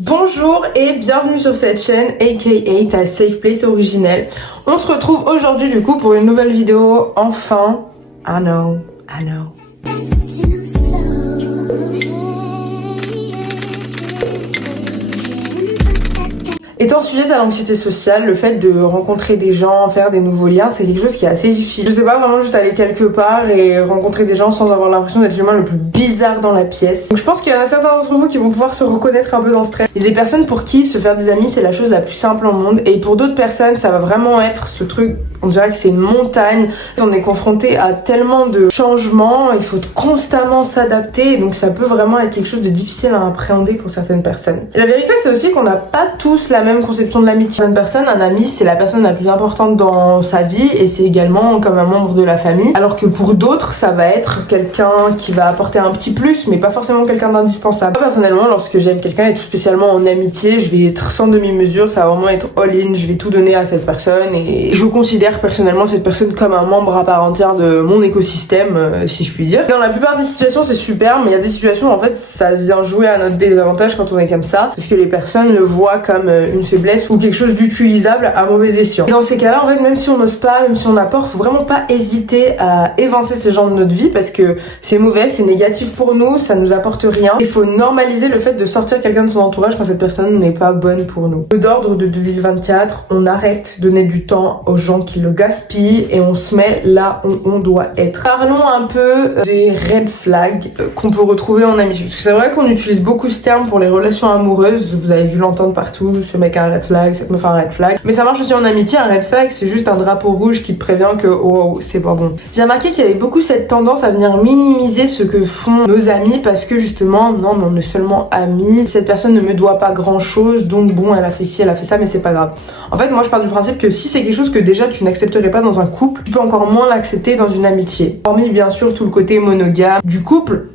Bonjour et bienvenue sur cette chaîne aka ta safe place originelle. On se retrouve aujourd'hui du coup pour une nouvelle vidéo, enfin. I know. Étant sujet à l'anxiété sociale, le fait de rencontrer des gens, faire des nouveaux liens, c'est quelque chose qui est assez difficile. Je sais pas, vraiment juste aller quelque part et rencontrer des gens sans avoir l'impression d'être l'humain le plus bizarre dans la pièce. Donc je pense qu'il y en a certains d'entre vous qui vont pouvoir se reconnaître un peu dans ce trait. Il y a des personnes pour qui se faire des amis c'est la chose la plus simple au monde, et pour d'autres personnes ça va vraiment être ce truc, on dirait que c'est une montagne. On est confronté à tellement de changements, il faut constamment s'adapter, donc ça peut vraiment être quelque chose de difficile à appréhender pour certaines personnes. Et la vérité c'est aussi qu'on n'a pas tous la même conception de l'amitié. Certaines personnes, un ami c'est la personne la plus importante dans sa vie et c'est également comme un membre de la famille, alors que pour d'autres ça va être quelqu'un qui va apporter un petit plus mais pas forcément quelqu'un d'indispensable. Moi, personnellement, lorsque j'aime quelqu'un et tout spécialement en amitié, je vais être sans demi-mesure, ça va vraiment être all-in, je vais tout donner à cette personne et je considère personnellement cette personne comme un membre à part entière de mon écosystème, si je puis dire. Dans la plupart des situations c'est super, mais il y a des situations en fait ça vient jouer à notre désavantage quand on est comme ça, parce que les personnes le voient comme une faiblesse ou quelque chose d'utilisable à mauvais escient. Et dans ces cas-là, en fait, même si on n'ose pas, même si on a peur, faut vraiment pas hésiter à évincer ces gens de notre vie parce que c'est mauvais, c'est négatif pour nous, ça nous apporte rien. Il faut normaliser le fait de sortir quelqu'un de son entourage quand cette personne n'est pas bonne pour nous. Mot d'ordre de 2024, on arrête de donner du temps aux gens qui le gaspillent et on se met là où on doit être. Parlons un peu des red flags qu'on peut retrouver en amitié. Parce que c'est vrai qu'on utilise beaucoup ce terme pour les relations amoureuses, vous avez dû l'entendre partout, ce mec a un red flag, cette meuf a un red flag. Mais ça marche aussi en amitié, un red flag c'est juste un drapeau rouge qui te prévient que oh c'est pas bon. J'ai remarqué qu'il y avait beaucoup cette tendance à venir minimiser ce que font nos amis parce que justement, non mais on est seulement amis, cette personne ne me doit pas grand chose, donc bon elle a fait ci, elle a fait ça mais c'est pas grave. En fait moi je pars du principe que si c'est quelque chose que déjà tu n'accepterais pas dans un couple, tu peux encore moins l'accepter dans une amitié. Hormis bien sûr tout le côté monogame du couple.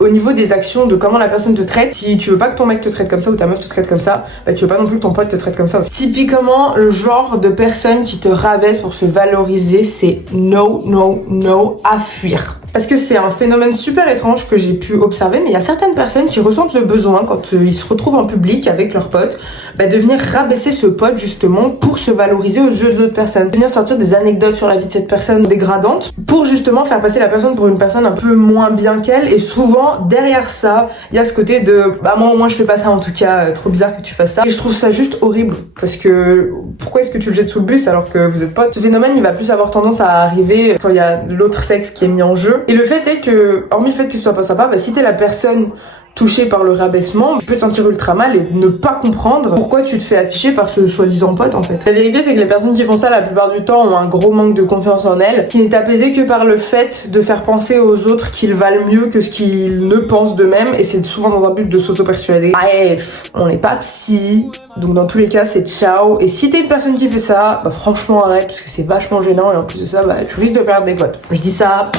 Au niveau des actions, de comment la personne te traite, si tu veux pas que ton mec te traite comme ça ou ta meuf te traite comme ça, bah tu veux pas non plus que ton pote te traite comme ça. Typiquement, le genre de personne qui te rabaisse pour se valoriser, c'est no, à fuir. Parce que c'est un phénomène super étrange que j'ai pu observer, mais il y a certaines personnes qui ressentent le besoin, quand ils se retrouvent en public avec leurs potes, de venir rabaisser ce pote justement pour se valoriser aux yeux de l'autre personne. Venir sortir des anecdotes sur la vie de cette personne dégradantes pour justement faire passer la personne pour une personne un peu moins bien qu'elle, et souvent derrière ça, il y a ce côté de moi au moins je fais pas ça en tout cas, trop bizarre que tu fasses ça. Et je trouve ça juste horrible parce que pourquoi est-ce que tu le jettes sous le bus alors que vous êtes potes? Ce phénomène il va plus avoir tendance à arriver quand il y a l'autre sexe qui est mis en jeu. Et le fait est que, hormis le fait que ce soit pas sympa, si t'es la personne touchée par le rabaissement, tu peux te sentir ultra mal et ne pas comprendre pourquoi tu te fais afficher par ce soi-disant pote en fait. La vérité c'est que les personnes qui font ça la plupart du temps ont un gros manque de confiance en elles, qui n'est apaisé que par le fait de faire penser aux autres qu'ils valent mieux que ce qu'ils ne pensent d'eux-mêmes, et c'est souvent dans un but de s'auto-persuader. Bref, on n'est pas psy, donc dans tous les cas c'est ciao, et si t'es une personne qui fait ça, franchement arrête parce que c'est vachement gênant et en plus de ça tu risques de perdre des potes. Je dis ça.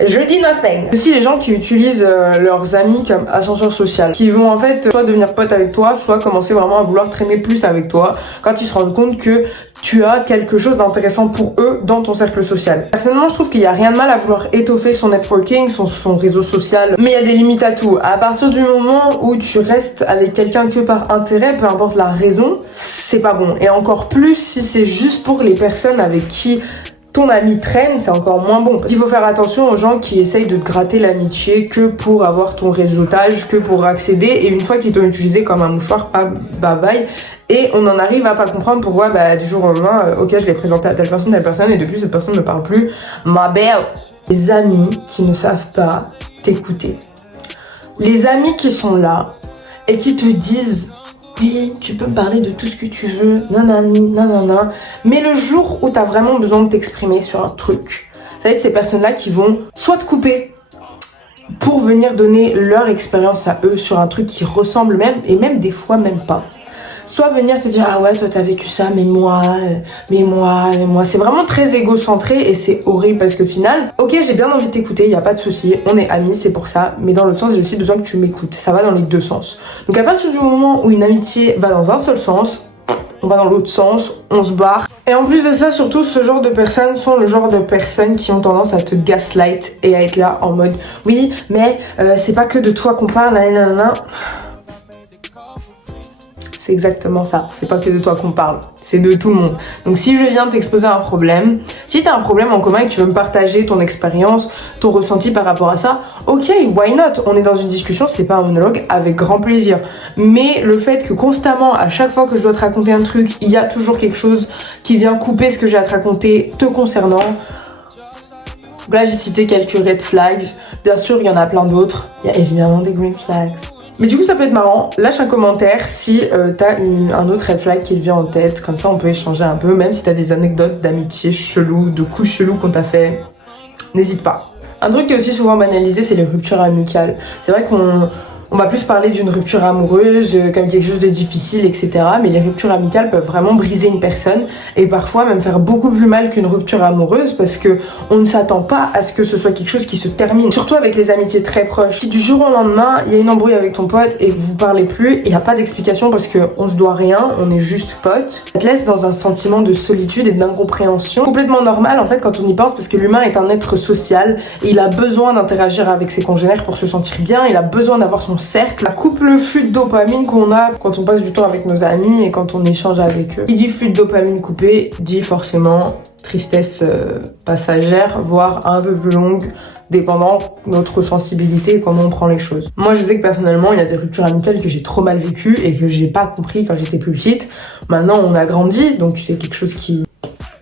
Je dis nothing. Aussi les gens qui utilisent leurs amis comme ascenseur social, qui vont en fait soit devenir potes avec toi, soit commencer vraiment à vouloir traîner plus avec toi quand ils se rendent compte que tu as quelque chose d'intéressant pour eux dans ton cercle social. Personnellement je trouve qu'il n'y a rien de mal à vouloir étoffer son networking, son réseau social, mais il y a des limites à tout. À partir du moment où tu restes avec quelqu'un que par intérêt, peu importe la raison, c'est pas bon. Et encore plus si c'est juste pour les personnes avec qui ton ami traîne, c'est encore moins bon. Il faut faire attention aux gens qui essayent de te gratter l'amitié que pour avoir ton réseautage, que pour accéder, et une fois qu'ils t'ont utilisé comme un mouchoir, bye bye. Et on en arrive à pas comprendre pourquoi du jour au lendemain, ok je l'ai présenté à telle personne, et depuis cette personne ne me parle plus. Ma belle. Les amis qui ne savent pas t'écouter. Les amis qui sont là et qui te disent oui, tu peux me parler de tout ce que tu veux, nanana, mais le jour où t'as vraiment besoin de t'exprimer sur un truc, ça va être ces personnes-là qui vont soit te couper pour venir donner leur expérience à eux sur un truc qui ressemble même, et même des fois même pas. Soit venir te dire ah ouais toi t'as vécu ça mais moi. C'est vraiment très égocentré et c'est horrible parce que final, ok j'ai bien envie de t'écouter, y a pas de souci, on est amis c'est pour ça, mais dans l'autre sens j'ai aussi besoin que tu m'écoutes, ça va dans les deux sens. Donc à partir du moment où une amitié va dans un seul sens, on va dans l'autre sens, on se barre. Et en plus de ça, surtout ce genre de personnes sont le genre de personnes qui ont tendance à te gaslight et à être là en mode oui mais c'est pas que de toi qu'on parle, nanana. C'est exactement ça, c'est pas que de toi qu'on parle, c'est de tout le monde. Donc si je viens t'exposer un problème, si t'as un problème en commun et que tu veux me partager ton expérience, ton ressenti par rapport à ça, ok, why not? On est dans une discussion, c'est pas un monologue, avec grand plaisir. Mais le fait que constamment, à chaque fois que je dois te raconter un truc, il y a toujours quelque chose qui vient couper ce que j'ai à te raconter te concernant. Là j'ai cité quelques red flags, bien sûr il y en a plein d'autres, il y a évidemment des green flags. Mais du coup ça peut être marrant, lâche un commentaire si t'as un autre red flag qui te vient en tête, comme ça on peut échanger un peu, même si t'as des anecdotes d'amitié chelou, de coups chelous qu'on t'a fait, n'hésite pas. Un truc qui est aussi souvent banalisé, c'est les ruptures amicales. C'est vrai qu'on va plus parler d'une rupture amoureuse comme quelque chose de difficile, etc. Mais les ruptures amicales peuvent vraiment briser une personne et parfois même faire beaucoup plus mal qu'une rupture amoureuse parce que on ne s'attend pas à ce que ce soit quelque chose qui se termine. Surtout avec les amitiés très proches. Si du jour au lendemain, il y a une embrouille avec ton pote et que vous parlez plus, il n'y a pas d'explication parce qu'on se doit rien, on est juste potes, ça te laisse dans un sentiment de solitude et d'incompréhension. Complètement normal en fait quand on y pense parce que l'humain est un être social et il a besoin d'interagir avec ses congénères pour se sentir bien, il a besoin d'avoir son cercle. Ça coupe le flux de dopamine qu'on a quand on passe du temps avec nos amis et quand on échange avec eux. Qui dit flux de dopamine coupé dit forcément tristesse passagère, voire un peu plus longue, dépendant de notre sensibilité et comment on prend les choses. Moi je sais que personnellement il y a des ruptures amicales que j'ai trop mal vécues et que j'ai pas compris quand j'étais plus petite. Maintenant on a grandi donc c'est quelque chose qui...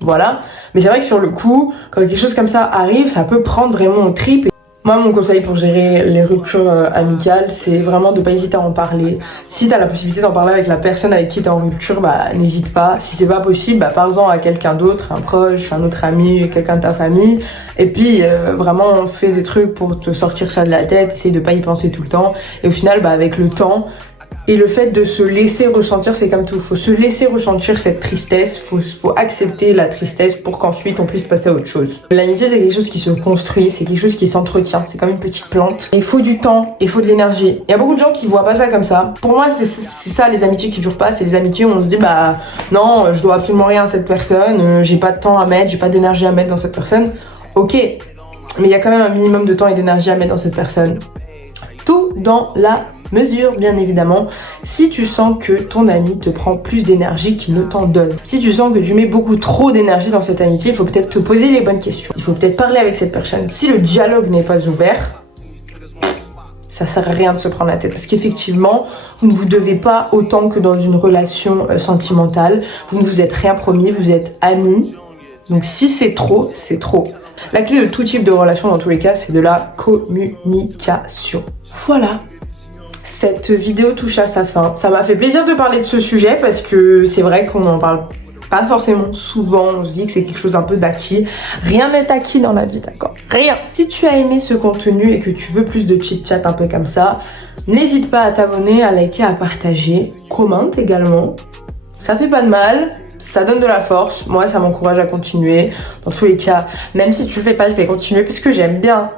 Voilà. Mais c'est vrai que sur le coup, quand quelque chose comme ça arrive, ça peut prendre vraiment au trip. Moi, mon conseil pour gérer les ruptures amicales, c'est vraiment de pas hésiter à en parler. Si t'as la possibilité d'en parler avec la personne avec qui t'es en rupture, bah n'hésite pas. Si c'est pas possible, bah parle-en à quelqu'un d'autre, un proche, un autre ami, quelqu'un de ta famille. Et puis vraiment fais des trucs pour te sortir ça de la tête, essaye de pas y penser tout le temps. Et au final, bah avec le temps et le fait de se laisser ressentir, c'est comme tout. Faut se laisser ressentir cette tristesse, faut accepter la tristesse pour qu'ensuite on puisse passer à autre chose. L'amitié c'est quelque chose qui se construit, c'est quelque chose qui s'entretient, c'est comme une petite plante. Et il faut du temps, il faut de l'énergie. Il y a beaucoup de gens qui voient pas ça comme ça. Pour moi c'est ça les amitiés qui durent pas, c'est les amitiés où on se dit bah non je dois absolument rien à cette personne, j'ai pas de temps à mettre, j'ai pas d'énergie à mettre dans cette personne. Ok, mais il y a quand même un minimum de temps et d'énergie à mettre dans cette personne. Tout dans la mesure, bien évidemment. Si tu sens que ton ami te prend plus d'énergie qu'il ne t'en donne, si tu sens que tu mets beaucoup trop d'énergie dans cette amitié, il faut peut-être te poser les bonnes questions. Il faut peut-être parler avec cette personne. Si le dialogue n'est pas ouvert, ça sert à rien de se prendre la tête parce qu'effectivement, vous ne vous devez pas autant que dans une relation sentimentale. Vous ne vous êtes rien promis, vous êtes amis. Donc si c'est trop, c'est trop. La clé de tout type de relation dans tous les cas, c'est de la communication. Voilà. Cette vidéo touche à sa fin. Ça m'a fait plaisir de parler de ce sujet parce que c'est vrai qu'on n'en parle pas forcément souvent. On se dit que c'est quelque chose d'un peu d'acquis. Rien n'est acquis dans la vie, d'accord? Rien. Si tu as aimé ce contenu et que tu veux plus de chit-chat un peu comme ça, n'hésite pas à t'abonner, à liker, à partager. Commente également. Ça fait pas de mal. Ça donne de la force, moi ça m'encourage à continuer. Dans tous les cas, même si tu le fais pas, je vais continuer parce que j'aime bien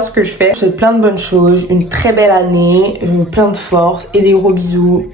ce que je fais. Je fais plein de bonnes choses, une très belle année, plein de force et des gros bisous.